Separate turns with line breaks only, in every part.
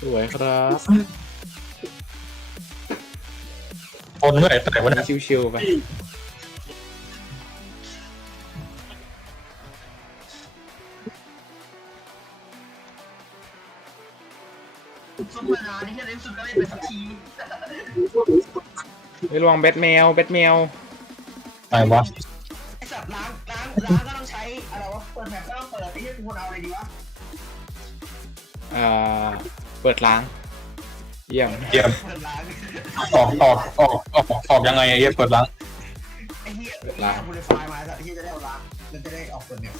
สวยครับ
โอนเมื่อไหร่แต่วันนั้น
ชิวๆไป
ซุปเปอร์นานี่แค่เล่นสุดก็เล่นไปสักที
ไประวังแบทแมวแบทแมว
ไหนวะ
ไอสัตว์ล้างล้างล้างก็ต้องใช้อะไรวะเปิดแมปก็ต้องเปิดไอ้เหี้ยกูควรเอาอะไรดีวะ
อ่า เปิดล้าง เยี่ยม
เยี่ยม
เปิดล้าง
ออกออกออกออกออกยังไงไอ้เหี้ยเปิดล้าง
ไอ้เหี้ย
เปิดล้าง
กูเลยไฟล์มาแล้วไอ้เหี้ยจะได้เอาล้างแล้วจะได้ออกเปิดแมป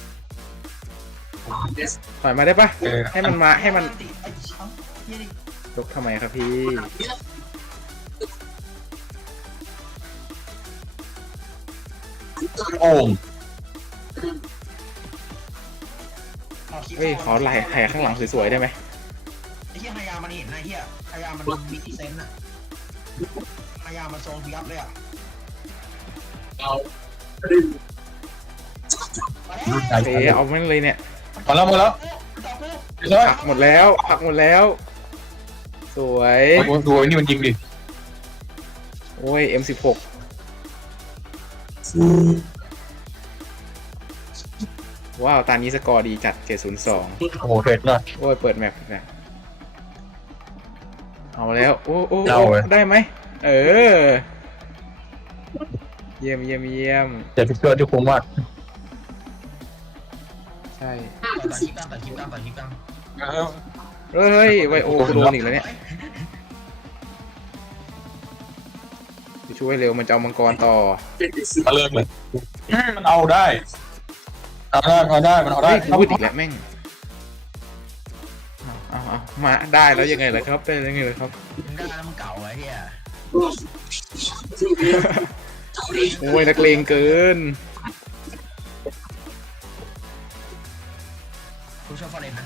ถอยมาได้ปะ
เออ
ให้มันมาให้มัน
ไอ้ช้างเหี้ยนี่
ยกทำไมครับพี่
โอ่ง
เอาคลิป
เฮ้ย ขอไหล่ไข่ข้างหลังสวยๆได้ไหม
ไอ้เหี้ยฮายามันเห็นนะไอ้เหี้ยฮายามันมีที่เซนต์อะฮายามันโซนยับเลยอะมาแล้ว
ไหน
เอเอาแม่งเลยเนี่ย
มาแล้วมาแล้ว
ต่อกู
ใช่
ผักหมดแล้วผักหมดแล้ว สวย
โอ้ยดูไอ้นี่มันยิงดิ
โอ้ย M16 ว้าว ตอนนี้สกอร์ดีจัด 702
โอ้โหเผ็ดหน่อย
โอ้ย เปิดแมปเนี่ย เอาแล้ว โอ้โอ้
เอาเว้ย
ได้ไหม เออ เยี่ยมเยี่ยมเยี่ยม
เจ็ดพิเกอร์ที่คุ้มมาก
ใช่
ตัดคลิปกลางตัดคลิปกลางตัดคลิปกลาง
เฮ้ยเฮ้ยไวโอกูโดนอีกแล้วเนี่ยช่วยเร็วมันจะเอามังกรต่อ
มาเลิกเลย มันเอาได้ เอาได้เอาได้ มันเอาได้
เฮ้ยพูดอีกแล้วแม่ง มาได้แล้วยังไงล่ะครับได้ยังไงล่ะครับ
มึงได้แล้วมึงเก่าไอ้เหี้ย
โอ้ยนักเลงเกิน
กูชอบฟอร์เรนนะ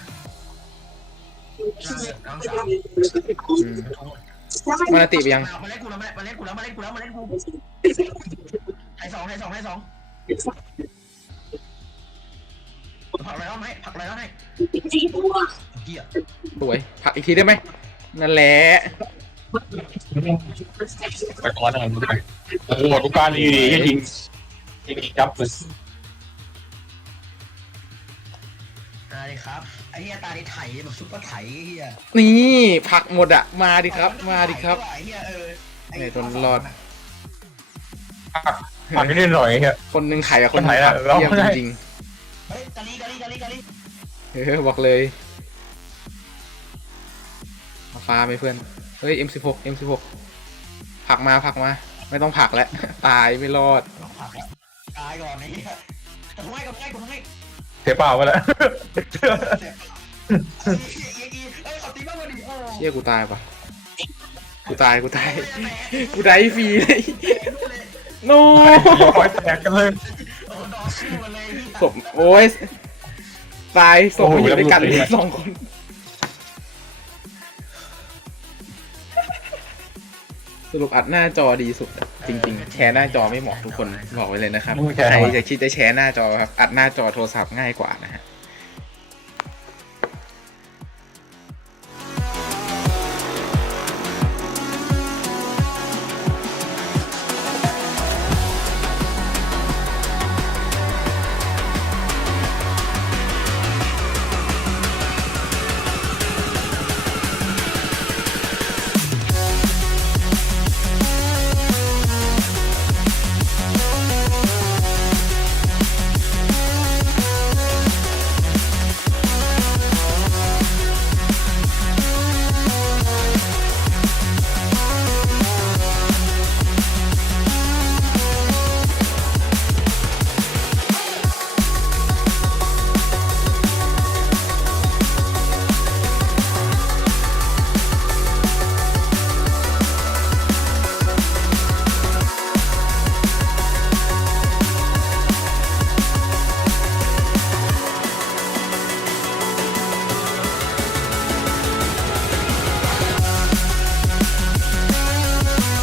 น้องสาว
อืมมานาติไปยัง
มาเล่นกูแล้วมาเล่นกูแล้วมาเล่นกูแล้วมาเล่นกูไอ้สองไอ้สองไอ้สอง ผักอะไรแล้วไหมผักอะไรแล้วให้เหี้ย
สวยผลักอีกทีได้ไหมนั่นแหละ
ไปก่อนนะมึงไปโอ้โหทุกการดีดียิงยิงจับเลย
อะไรครับไอ้เหี้ยตาในไถแบบซุปเปอร์ไถไอ้เหี้ย
นี่ผลักหมดอะมาดิครับ มาดิครับ
ไอ้เหี้ยเออ
เนี่ยจนรอด
ผ่านไปนิดหน่อยเฮีย
คนหนึ่งไข่กับคนห
คน
นึ่ง
ไหน
ผลั
ล่ะ
ก
เรา
เยี่ยม
ไม่ได้
จริง
เฮ้ยกะลีกะลีกะลีกะลี
ๆเออบอกเลยเอาฟ้าไหมเพื่อน เฮ้ย M16 M16 ผลักมาผลักมา ไม่ต้องผลักแล้ว ตายไม่รอด
ผักแล้วตายก่อนไอ้เหี้ยแต่ทำไมกับไงกูทำไม
เสียเปล่าไปแล้ว
เอ้ยเอ้ยเอ้ยขอตีบ้างมาดิโอ้
เชี่ยกูตายปะกูตายกูตาย กูได้ฟรีเลย โน
คอยแตกกันเลย
โอ้ดอสู้กันเลยพี่
ศพโอ้ยตายศพ
โอ้
ไม่
โห
อยู่ด้วยกัน
แล้ว
เล
มึ
ย
ง
สองคนสรุปอัดหน้าจอดีสุดอะจริง ๆ แชร์หน้าจอไม่เหมาะทุกคนบอกไว้เลยนะครับ
มึงแชร์
ใคร
ทำไม
จะคิดจะแชร์หน้าจอครับ อัดหน้าจอโทรศัพท์ง่ายกว่านะฮะ